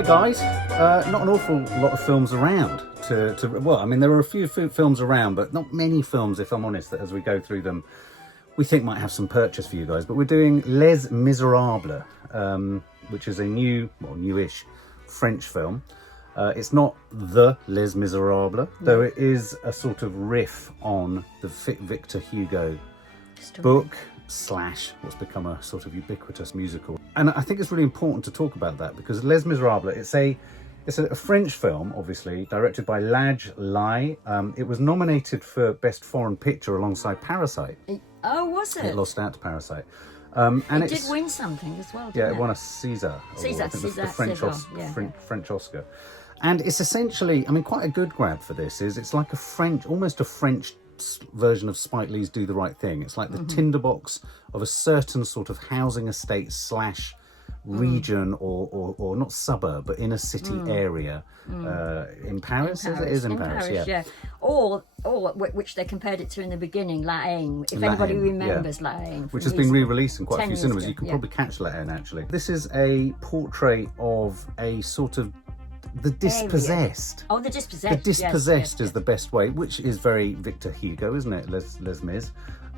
Hi guys, not an awful lot of films around well, I mean there are a few films around, but not many films, if I'm honest, that as we go through them we think might have some purchase for you guys. But we're doing Les Misérables, which is a newish French film. It's not the Les Misérables, though it is a sort of riff on the Victor Hugo book / what's become a sort of ubiquitous musical. And I think it's really important to talk about that, because Les Misérables, it's a French film, obviously, directed by Ladj Ly. It was nominated for Best Foreign Picture alongside Parasite. Oh, was it? It lost out to Parasite. And it did win something as well, didn't it? Yeah, it won a César. The French Oscar. And it's essentially, I mean, quite a good grab for this it's like almost a French version of Spike Lee's Do the Right Thing. It's like the tinderbox of a certain sort of housing estate / region or not suburb, but inner city area in Paris. It is in Paris, yeah. Or which they compared it to in the beginning, La Haine, if anybody remembers La Haine. Which has been re-released in quite a few cinemas. Ago, you can probably catch La Haine, actually. This is a portrait of a sort of the dispossessed. Oh, the dispossessed. The dispossessed is the best way, which is very Victor Hugo, isn't it? Les Mis.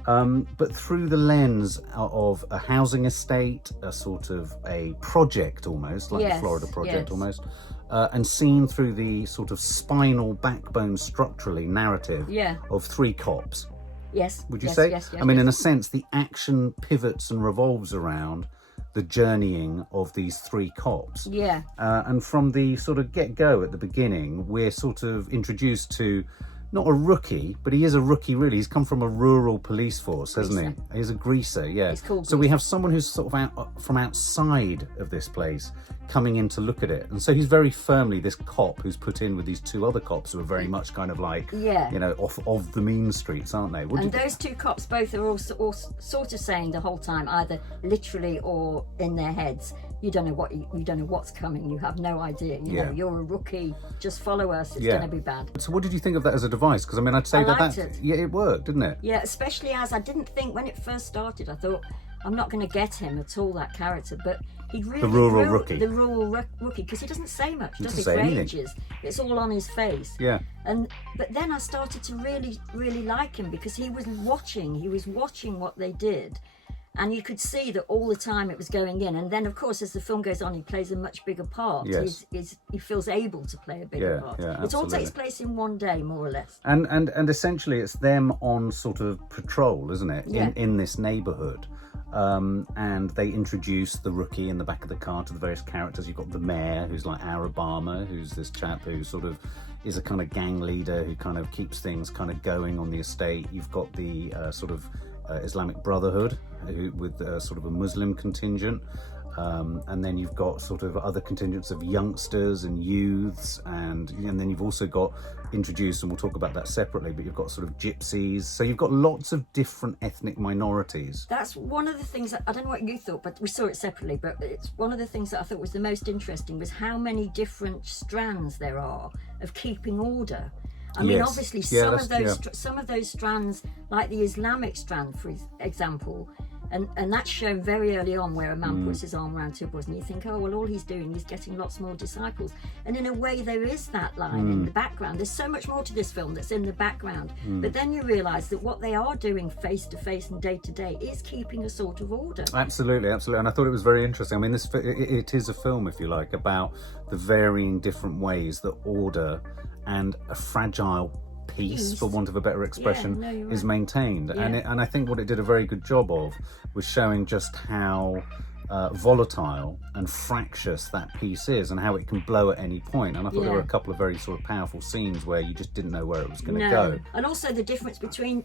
But through the lens of a housing estate, a sort of a project almost, like the Florida Project almost, and seen through the sort of spinal backbone structurally narrative of three cops. Yes. Would you say? Yes. I mean, in a sense, the action pivots and revolves around the journeying of these three cops. Yeah. And from the sort of get-go at the beginning, we're sort of introduced to not a rookie, but he is a rookie really. He's come from a rural police force, hasn't he? He's a greaser, yeah. He's called so we have someone who's sort of from outside of this place coming in to look at it. And so he's very firmly this cop who's put in with these two other cops who are very much kind of like, you know, off of the mean streets, aren't they? And those two cops both are all sort of saying the whole time, either literally or in their heads, you don't know what's coming. You have no idea. You know, you're a rookie. Just follow us. It's going to be bad. So what did you think of that as a device? Because I mean, I'd say it worked, didn't it? Yeah, especially as I didn't think when it first started. I thought I'm not going to get him at all, that character, but he really the rural rookie, because he doesn't say much, does he? For ages. It's all on his face. Yeah. But then I started to really like him, because he was watching what they did. And you could see that all the time it was going in. And then, of course, as the film goes on, he plays a much bigger part. Yes. He feels able to play a bigger part. Yeah, it all takes place in one day, more or less. And essentially, it's them on sort of patrol, isn't it? In this neighbourhood. And they introduce the rookie in the back of the car to the various characters. You've got the mayor, who's like our Obama, who's this chap who sort of is a kind of gang leader who kind of keeps things kind of going on the estate. You've got the sort of Islamic Brotherhood, with sort of a Muslim contingent, and then you've got sort of other contingents of youngsters and youths, and then you've also got introduced, and we'll talk about that separately, but you've got sort of gypsies. So you've got lots of different ethnic minorities. That's one of the things that, I don't know what you thought, but we saw it separately, but it's one of the things that I thought was the most interesting was how many different strands there are of keeping order. I mean, obviously, some of those strands, like the Islamic strand, for example, and that's shown very early on, where a man puts his arm around two boys, and you think, oh, well, all he's doing is getting lots more disciples. And in a way, there is that line in the background. There's so much more to this film that's in the background. But then you realise that what they are doing face to face and day to day is keeping a sort of order. Absolutely. And I thought it was very interesting. I mean, it is a film, if you like, about the varying different ways that order and a fragile peace, for want of a better expression, is maintained. And I think what it did a very good job of was showing just how volatile and fractious that piece is, and how it can blow at any point. And I thought there were a couple of very sort of powerful scenes where you just didn't know where it was going to go. And also the difference between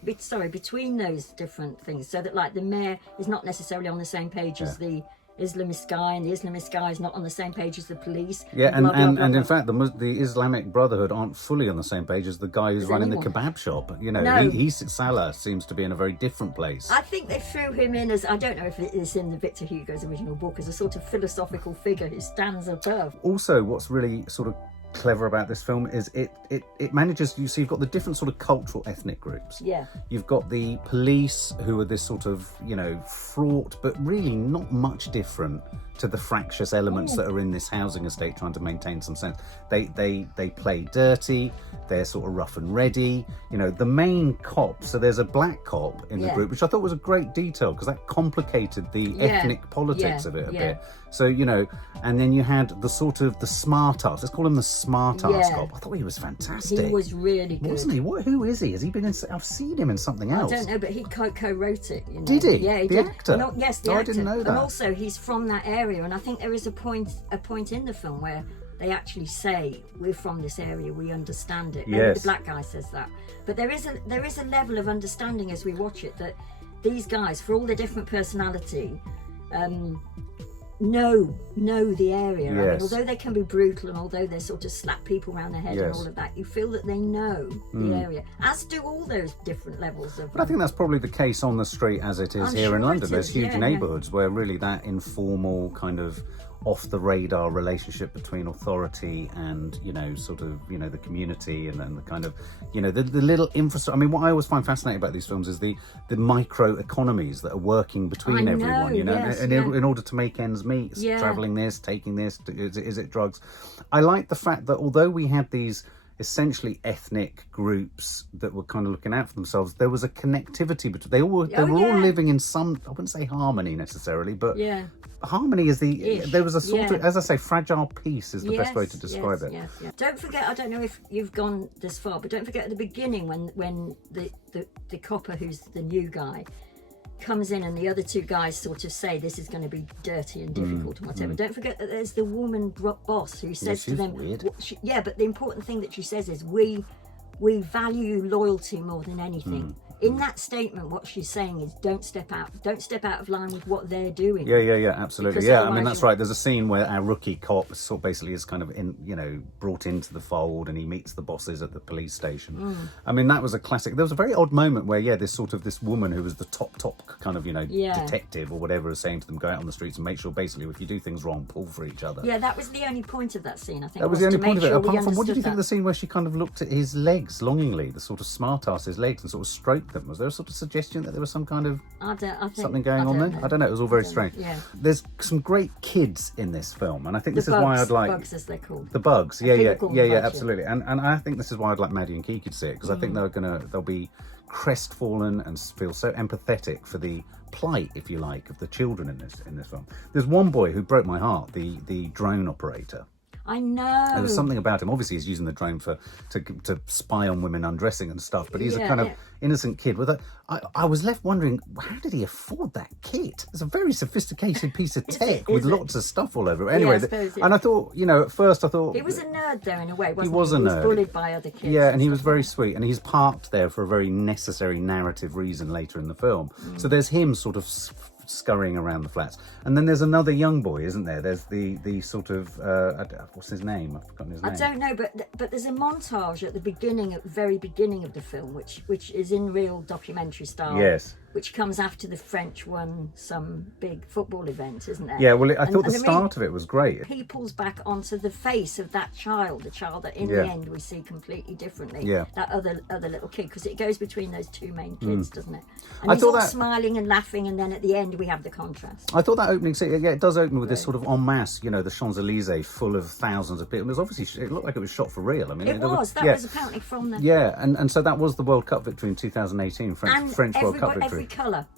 those different things, so that like the mayor is not necessarily on the same page as the Islamist guy, and the Islamist guy is not on the same page as the police. And in fact, the Islamic Brotherhood aren't fully on the same page as the guy who's running the kebab shop. You know, Salah seems to be in a very different place. I think they threw him in as, I don't know if it is in the Victor Hugo's original book, as a sort of philosophical figure who stands above. Also, what's really sort of clever about this film is it manages, you see, you've got the different sort of cultural ethnic groups. Yeah. You've got the police, who are this sort of, you know, fraught but really not much different to the fractious elements that are in this housing estate trying to maintain some sense. They play dirty, they're sort of rough and ready. You know, the main cop, so there's a black cop in the group, which I thought was a great detail because that complicated the ethnic politics of it a bit. So, you know, and then you had the sort of the smart ass, let's call him the smart ass cop. I thought he was fantastic. He was really good. Wasn't he? Who is he? Has he been in, I've seen him in something else. I don't know, but he co-wrote it. You know? Did he? Yeah, he the did. actor? Yes, the actor. I didn't know that. And also, he's from that area, and I think there is a point in the film where they actually say, we're from this area, we understand it. Maybe the black guy says that. But there is a level of understanding as we watch it that these guys, for all their different personality, know the area. I mean, although they can be brutal and although they sort of slap people around the head and all of that, you feel that they know the area, as do all those different levels of... But I think that's probably the case on the street as it is here in London. There's huge neighbourhoods where really that informal kind of off the radar relationship between authority and, you know, sort of, you know, the community and the kind of, you know, the little infrastructure. I mean, what I always find fascinating about these films is the micro economies that are working between everyone, you know, in order to make ends meet, travelling this, taking this, is it drugs? I like the fact that although we had these essentially ethnic groups that were kind of looking out for themselves, there was a connectivity between they were all living in some, I wouldn't say harmony necessarily, but harmony is there was a sort of, as I say, fragile peace is the best way to describe it. Don't forget, I don't know if you've gone this far, but don't forget at the beginning when the copper, who's the new guy, comes in and the other two guys sort of say this is going to be dirty and difficult and whatever. Don't forget that there's the woman boss who says to them, but the important thing that she says is we value loyalty more than anything. In that statement, what she's saying is don't step out of line with what they're doing. Yeah, absolutely. Because I mean, that's right. There's a scene where our rookie cop sort of basically is kind of brought into the fold, and he meets the bosses at the police station. I mean, that was a classic. There was a very odd moment where this woman who was the top kind of, detective or whatever, is saying to them, go out on the streets and make sure basically if you do things wrong, pull for each other. Yeah, that was the only point of that scene, I think. That was the only point of it. Apart from, what did you think of the scene where she kind of looked at his legs longingly, the sort of smart-ass's legs, and sort of stroked them? Was there a sort of suggestion that there was some kind of something going on there? I don't know. It was all very strange. There's some great kids in this film, and I think this is why I'd like... The bugs, as they're called. The bugs, absolutely. And I think this is why I'd like Maddie and Kiki to see it, because I think they'll be crestfallen and feel so empathetic for the plight, if you like, of the children in this film. There's one boy who broke my heart, the drone operator. I know. There was something about him. Obviously, he's using the drone to spy on women undressing and stuff. But he's a kind of innocent kid with I was left wondering, how did he afford that kit? It's a very sophisticated piece of tech with lots of stuff all over it. Anyway, and I thought, at first I thought... He was a nerd, though, in a way, wasn't he? He was a nerd. He was bullied by other kids. Yeah, and he was very sweet. And he's parked there for a very necessary narrative reason later in the film. So there's him sort of scurrying around the flats, and then there's another young boy, isn't there? There's the sort of what's his name? I've forgotten his name. I don't know, but there's a montage at the very beginning of the film, which is in real documentary style. Yes. Which comes after the French won some big football event, isn't it? Yeah, well, I thought the start of it was great. He pulls back onto the face of that child, the child that in the end we see completely differently. Yeah. That other little kid, because it goes between those two main kids, doesn't it? And he's all smiling and laughing, and then at the end we have the contrast. I thought that opening scene, it does open with this sort of en masse, the Champs-Elysees full of thousands of people. It was obviously, it looked like it was shot for real. I mean, that was apparently from the... Yeah, and so that was the World Cup victory in 2018, French World Cup victory.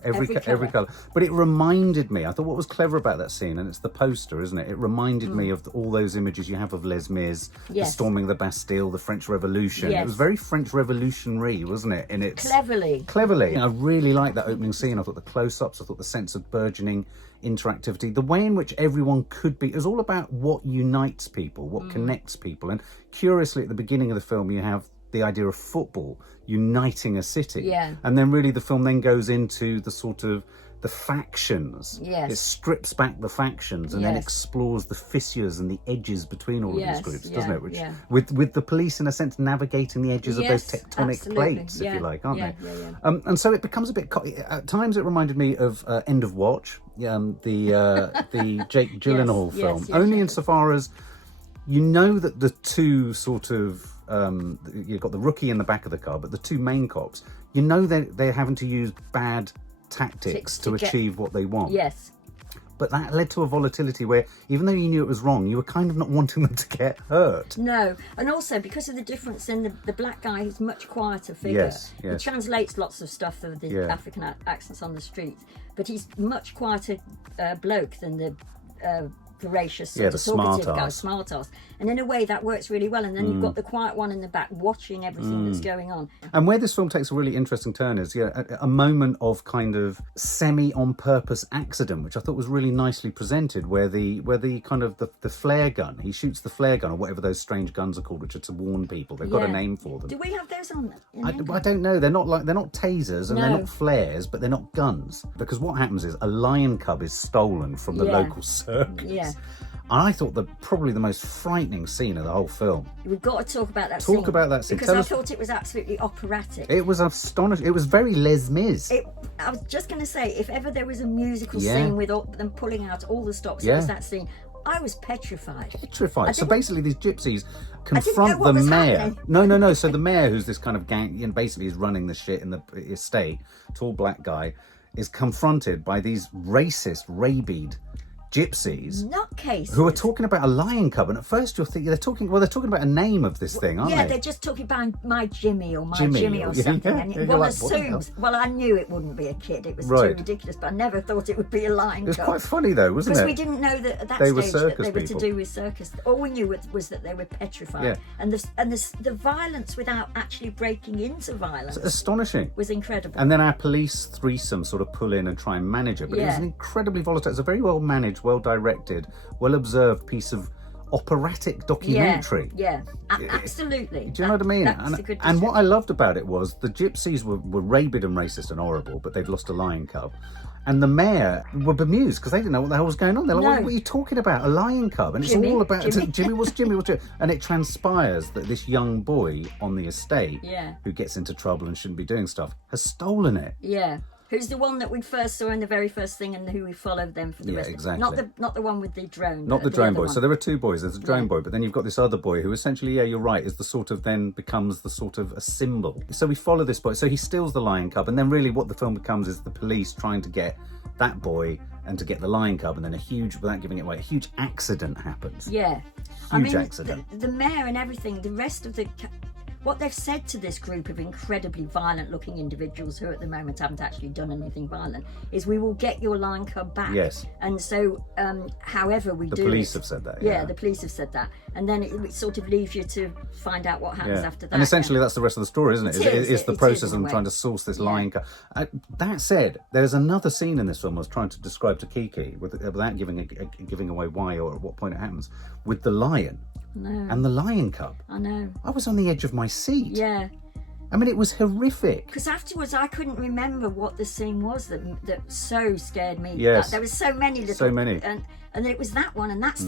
Every colour. But it reminded me, I thought what was clever about that scene, and it's the poster, isn't it? It reminded me of all those images you have of Les Mis, the storming the Bastille, the French Revolution. It was very French revolutionary, wasn't it? In its Cleverly. I really liked that opening scene. I thought the close-ups, I thought the sense of burgeoning interactivity, the way in which everyone could be, it was all about what unites people, what connects people. And curiously, at the beginning of the film, you have the idea of football uniting a city, and then really the film then goes into the sort of the factions. It strips back the factions and then explores the fissures and the edges between all of these groups, doesn't it? Which with the police in a sense navigating the edges of those tectonic plates, if you like, aren't they? And so it becomes a bit at times it reminded me of End of Watch, the Jake Gyllenhaal film, only insofar as you know that the two sort of you've got the rookie in the back of the car, but the two main cops, you know they're having to use bad tactics to achieve what they want. Yes. But that led to a volatility where, even though you knew it was wrong, you were kind of not wanting them to get hurt. No, and also because of the difference in the black guy, who's much quieter figure. Yes, yes. He translates lots of stuff of the African accents on the streets, but he's much quieter bloke than the voracious sort of talkative guy, smart ass. And in a way that works really well. And then you've got the quiet one in the back watching everything that's going on. And where this film takes a really interesting turn is a moment of kind of semi-on-purpose accident, which I thought was really nicely presented, where the kind of the flare gun, he shoots the flare gun, or whatever those strange guns are called, which are to warn people. They've got a name for them. Do we have those on? I don't know. They're not tasers, and they're not flares, but they're not guns. Because what happens is a lion cub is stolen from the local circus. Yeah. And I thought probably the most frightening scene of the whole film. We've got to talk about that scene. Talk about that scene. Because I thought it was absolutely operatic. It was astonishing. It was very Les Mis. I was just going to say, if ever there was a musical scene with them pulling out all the stops, it was that scene. I was petrified. So basically these gypsies confront the mayor. No. So the mayor, who's this kind of gang, and basically is running the shit in the estate, tall black guy, is confronted by these racist, rabid gypsies nutcases who are talking about a lion cub, and at first you're thinking they're talking about a name of this thing, aren't they? Yeah, they're just talking about my Jimmy or Jimmy or something. And one assumes, well, I knew it wouldn't be a kid, it was too ridiculous, but I never thought it would be a lion cub. It was quite funny though, wasn't it? Because we didn't know that at that stage that they were to do with circus. All we knew was that they were petrified. And the violence without actually breaking into violence, it's astonishing, was incredible. And then our police threesome sort of pull in and try and manage it, but it was an incredibly volatile. It's a very well managed, well directed, well observed piece of operatic documentary. Absolutely. Do you know what I mean? That's a good and what I loved about it was the gypsies were rabid and racist and horrible, but they'd lost a lion cub. And the mayor were bemused because they didn't know what the hell was going on. They're like, what are you talking about? A lion cub? And it's all about Jimmy. What's Jimmy? And it transpires that this young boy on the estate, who gets into trouble and shouldn't be doing stuff, has stolen it. Yeah. Who's the one that we first saw in the very first thing, and who we followed them for the rest exactly. of it. Not the one with the drone. Not the drone boy. So there are two boys. There's a drone boy, but then you've got this other boy who essentially, you're right, is the sort of then becomes the sort of a symbol. So we follow this boy. So he steals the lion cub, and then really what the film becomes is the police trying to get that boy and to get the lion cub, and then without giving it away, a huge accident happens. Yeah. Huge accident. The mayor and everything, the rest of what they've said to this group of incredibly violent-looking individuals who at the moment haven't actually done anything violent is, we will get your lion cub back. Yes. And so, however we do it... The police have said that, Yeah, the police have said that. And then it sort of leaves you to find out what happens after that. And essentially that's the rest of the story, isn't it? It's the process of them trying to source this lion cub. That said, there's another scene in this film I was trying to describe to Kiki, without giving away why or at what point it happens, with the lion. No. And the lion cub. I know. I was on the edge of my seat. Yeah. I mean, it was horrific. Because afterwards, I couldn't remember what the scene was that so scared me. Yes. There was so many little... So many. And it was that one, and that's...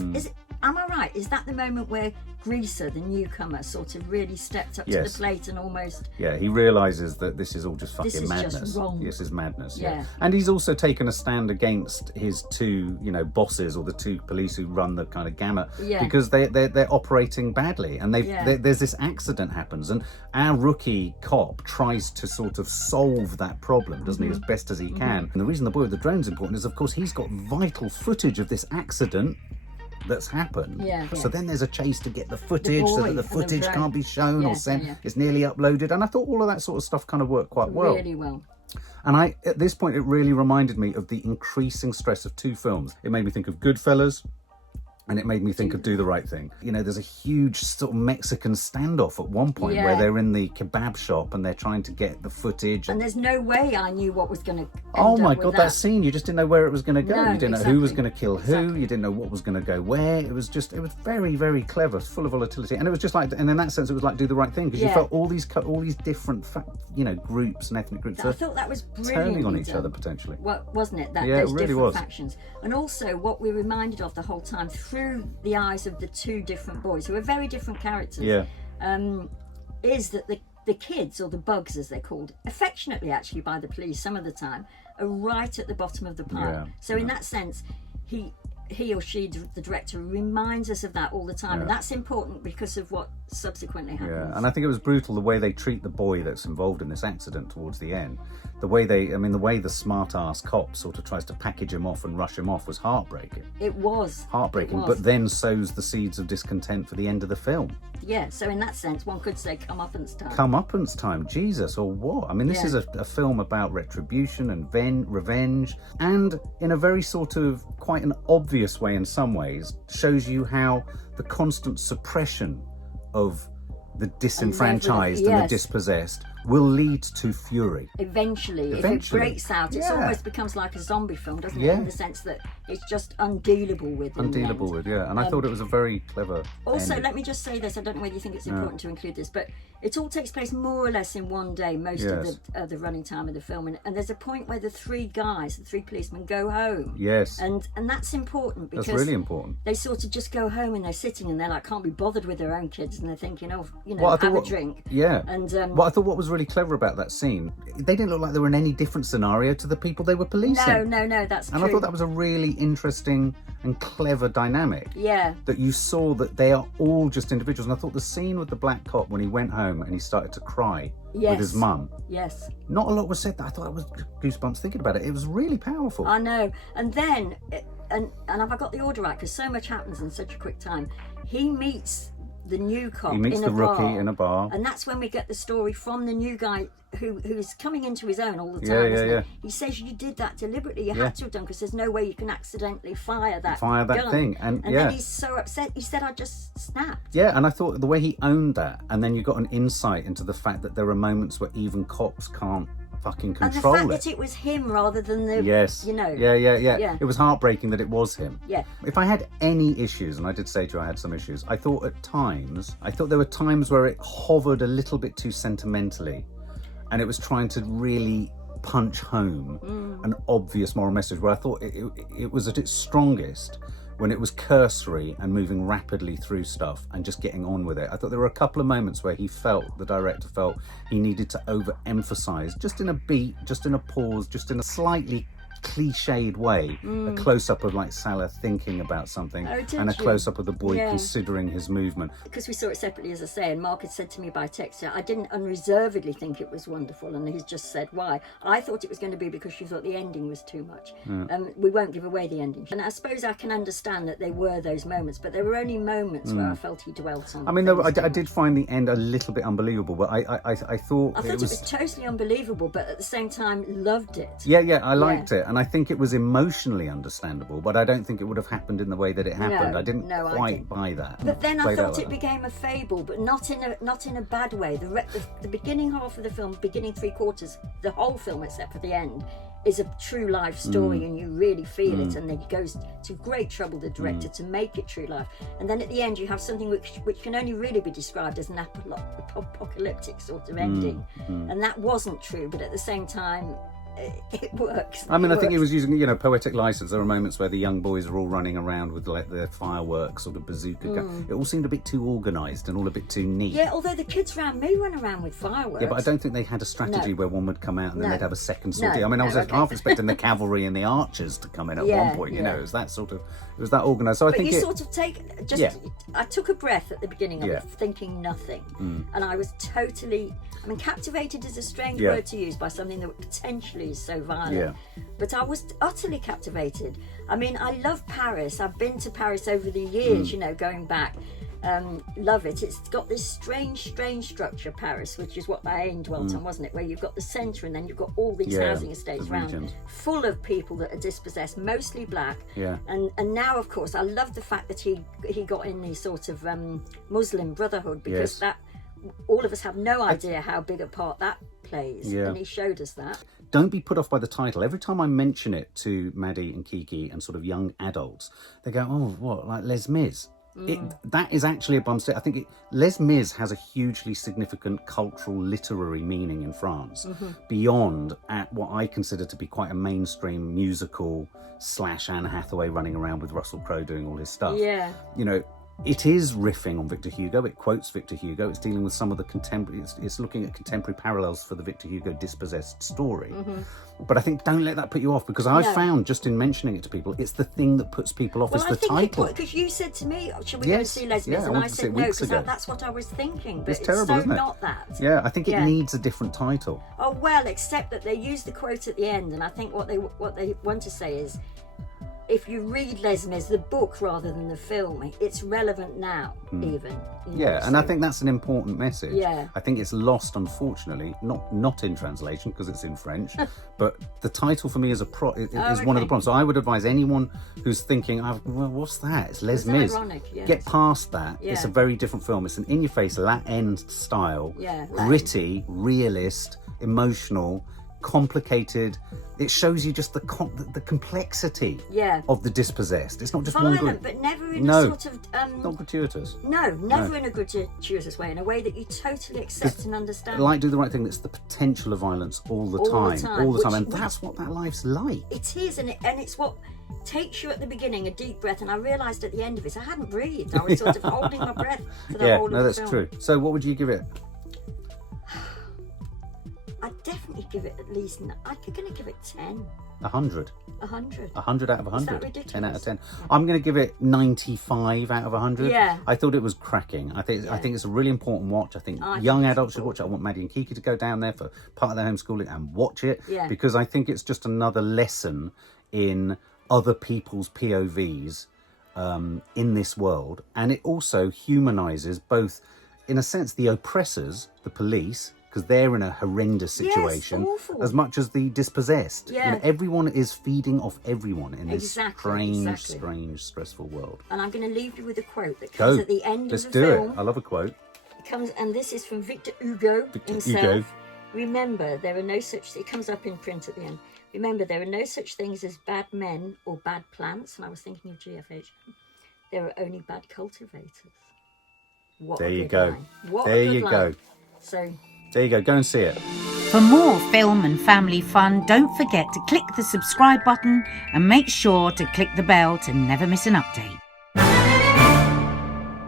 Am I right? Is that the moment where Greaser, the newcomer, sort of really stepped up to the plate and almost... Yeah, he realises that this is all just fucking madness. Just wrong. This is madness, And he's also taken a stand against his two, bosses, or the two police who run the kind of gamut, because they're operating badly, and there's this accident happens, and our rookie cop tries to sort of solve that problem, doesn't he, as best as he can. And the reason the boy with the drone's important is, of course, he's got vital footage of this accident that's happened. So then there's a chase to get the footage so that the footage can't be shown or sent. It's nearly uploaded, and I thought all of that sort of stuff kind of worked quite well. Really well. And at this point, it really reminded me of the increasing stress of two films. It made me think of Goodfellas, and it made me think of Do the Right Thing. There's a huge sort of Mexican standoff at one point where they're in the kebab shop and they're trying to get the footage. And there's no way I knew what was going to end Oh my God, that scene, you just didn't know where it was going to go. No, you didn't know who was going to kill who. You didn't know what was going to go where. It was very, very clever, full of volatility. And it was just like, and in that sense, it was like Do the Right Thing, because you felt all these different, groups and ethnic groups. I thought that was turning on each done. Other potentially. Wasn't it? Those really different factions. And also what we're reminded of the whole time through the eyes of the two different boys, who are very different characters, is that the kids, or the bugs as they're called, affectionately actually by the police some of the time, are right at the bottom of the pile. So in that sense, he or she, the director, reminds us of that all the time, and that's important because of what subsequently happens. Yeah, and I think it was brutal the way they treat the boy that's involved in this accident towards the end. The way the smart-ass cop sort of tries to package him off and rush him off was heartbreaking. It was. Heartbreaking, but then sows the seeds of discontent for the end of the film. Yeah, so in that sense, one could say comeuppance time. Comeuppance time, Jesus, or what? I mean, this is a film about retribution and revenge, and in a very sort of quite an obvious way in some ways, shows you how the constant suppression of the disenfranchised and the dispossessed will lead to fury. Eventually. If it breaks out, it almost becomes like a zombie film, doesn't it? In the sense that it's just undealable with. Undealable with, and I thought it was a very clever Also, ending. let me just say this, I don't know whether you think it's important to include this, but it all takes place more or less in one day, most of the running time of the film, and there's a point where the three policemen go home. Yes. And that's important, because that's really important. They sort of just go home and they're sitting and they're like, can't be bothered with their own kids, and they're thinking, have a drink. Yeah. And I thought what was really clever about that scene, they didn't look like they were in any different scenario to the people they were policing. No, that's true. And I thought that was a really interesting and clever dynamic. Yeah. That you saw that they are all just individuals. And I thought the scene with the black cop when he went home and he started to cry with his mum. Yes. Not a lot was said. I thought it was goosebumps thinking about it. It was really powerful. I know. And then, and have I got the order right? Because so much happens in such a quick time. He meets the new cop in a bar. He meets the rookie in a bar. And that's when we get the story from the new guy who's coming into his own all the time, isn't it? He says, you did that deliberately, you had to have done, because there's no way you can accidentally fire that gun. Thing. And then he's so upset, he said, I just snapped. Yeah, and I thought the way he owned that, and then you got an insight into the fact that there are moments where even cops can't fucking control and the fact that it was him rather than the Yeah. It was heartbreaking that it was him. Yeah. If I had any issues, and I did say to you I had some issues, I thought there were times where it hovered a little bit too sentimentally, and it was trying to really punch home an obvious moral message, where I thought it was at its strongest when it was cursory and moving rapidly through stuff and just getting on with it. I thought there were a couple of moments where the director felt he needed to overemphasize, just in a beat, just in a pause, just in a slightly cliched way, a close-up of like Salah thinking about something, and a close-up of the boy considering his movement. Because we saw it separately, as I say, and Mark had said to me by text, I didn't unreservedly think it was wonderful, and he's just said why. I thought it was going to be because she thought the ending was too much. We won't give away the ending. And I suppose I can understand that they were those moments, but there were only moments where I felt he dwelt on. I mean, I did find the end a little bit unbelievable, but I thought it was totally unbelievable, but at the same time loved it. I liked it. And I think it was emotionally understandable, but I don't think it would have happened in the way that it happened. I didn't quite buy that. But then I thought it became a fable, but not in a bad way. The beginning half of the film, beginning 3/4, the whole film except for the end, is a true life story, and you really feel it, and then he goes to great trouble, the director, to make it true life. And then at the end you have something which can only really be described as an apocalyptic sort of ending, and that wasn't true, but at the same time it works. I mean, I think he was using, poetic license. There were moments where the young boys are all running around with like their fireworks or the bazooka gun. It all seemed a bit too organised and all a bit too neat. Yeah, although the kids around me run around with fireworks. Yeah, but I don't think they had a strategy where one would come out and then they'd have a second sortie. I mean, I was half expecting the cavalry and the archers to come in at one point. It was that organised. So I think I took a breath at the beginning of it, thinking nothing, and I was totally. I mean, captivated is a strange word to use by something that potentially is so violent, but I was utterly captivated. I mean, I love Paris. I've been to Paris over the years, going back. Love it. It's got this strange structure, Paris, which is what Ayn dwelt on, wasn't it? Where you've got the centre and then you've got all these housing estates around, full of people that are dispossessed, mostly black. And now, of course, I love the fact that he got in the sort of Muslim Brotherhood, because that all of us have no idea how big a part that plays, and he showed us that. Don't be put off by the title. Every time I mention it to Maddie and Kiki and sort of young adults, they go, "Oh, what, like Les Mis?" That is actually a bum stick. I think Les Mis has a hugely significant cultural, literary meaning in France, beyond at what I consider to be quite a mainstream musical / Anne Hathaway running around with Russell Crowe doing all his stuff. it is riffing on Victor Hugo. It quotes Victor Hugo. It's dealing with some of the contemporary. It's looking at contemporary parallels for the Victor Hugo dispossessed story. But I think don't let that put you off, because I found just in mentioning it to people, it's the thing that puts people off is the title. Because you said to me, "Should we go and see Les Mis?" And I said no, because that's what I was thinking. But it's terrible, isn't it? Not that. Yeah, I think it needs a different title. Oh well, except that they use the quote at the end, and I think what they want to say is, if you read Les Mis, the book rather than the film, it's relevant now, even. And I think that's an important message. Yeah. I think it's lost, unfortunately, not in translation because it's in French, but the title for me is one of the problems. So I would advise anyone who's thinking, well, what's that? It's Les Mis. Ironic, yes. Get past that. Yeah. It's a very different film. It's an in-your-face Latin style, gritty, realist, emotional, complicated. It shows you just the complexity of the dispossessed. It's not just violent, one group, but never in a sort of not gratuitous. No, never in a gratuitous way. In a way that you totally accept and understand. Like Do the Right Thing. That's the potential of violence all the time, and that's what that life's like. It is, and it's what takes you at the beginning a deep breath. And I realised at the end of it, I hadn't breathed. I was sort of holding my breath for the whole of the film. That's true. So, what would you give it? I'd definitely give it at least. I'm going to give it 10. 100. 100. 100 out of 100. Is that ridiculous? 10 out of 10. Yeah. I'm going to give it 95 out of 100. Yeah. I thought it was cracking. I think it's a really important watch. I think young adults should watch it. I want Maddie and Kiki to go down there for part of their homeschooling and watch it, because I think it's just another lesson in other people's POVs in this world, and it also humanises both, in a sense, the oppressors, the police, because they're in a horrendous situation, as much as the dispossessed. Yeah. Everyone is feeding off everyone in this strange, stressful world. And I'm going to leave you with a quote that comes at the end of the film. Let's do it. I love a quote. It comes, and this is from Victor Hugo himself. Remember, there are no such... It comes up in print at the end. Remember, there are no such things as bad men or bad plants. And I was thinking of GFH. There are only bad cultivators. There you go. There you go. So... There you go, go and see it. For more film and family fun, don't forget to click the subscribe button and make sure to click the bell to never miss an update.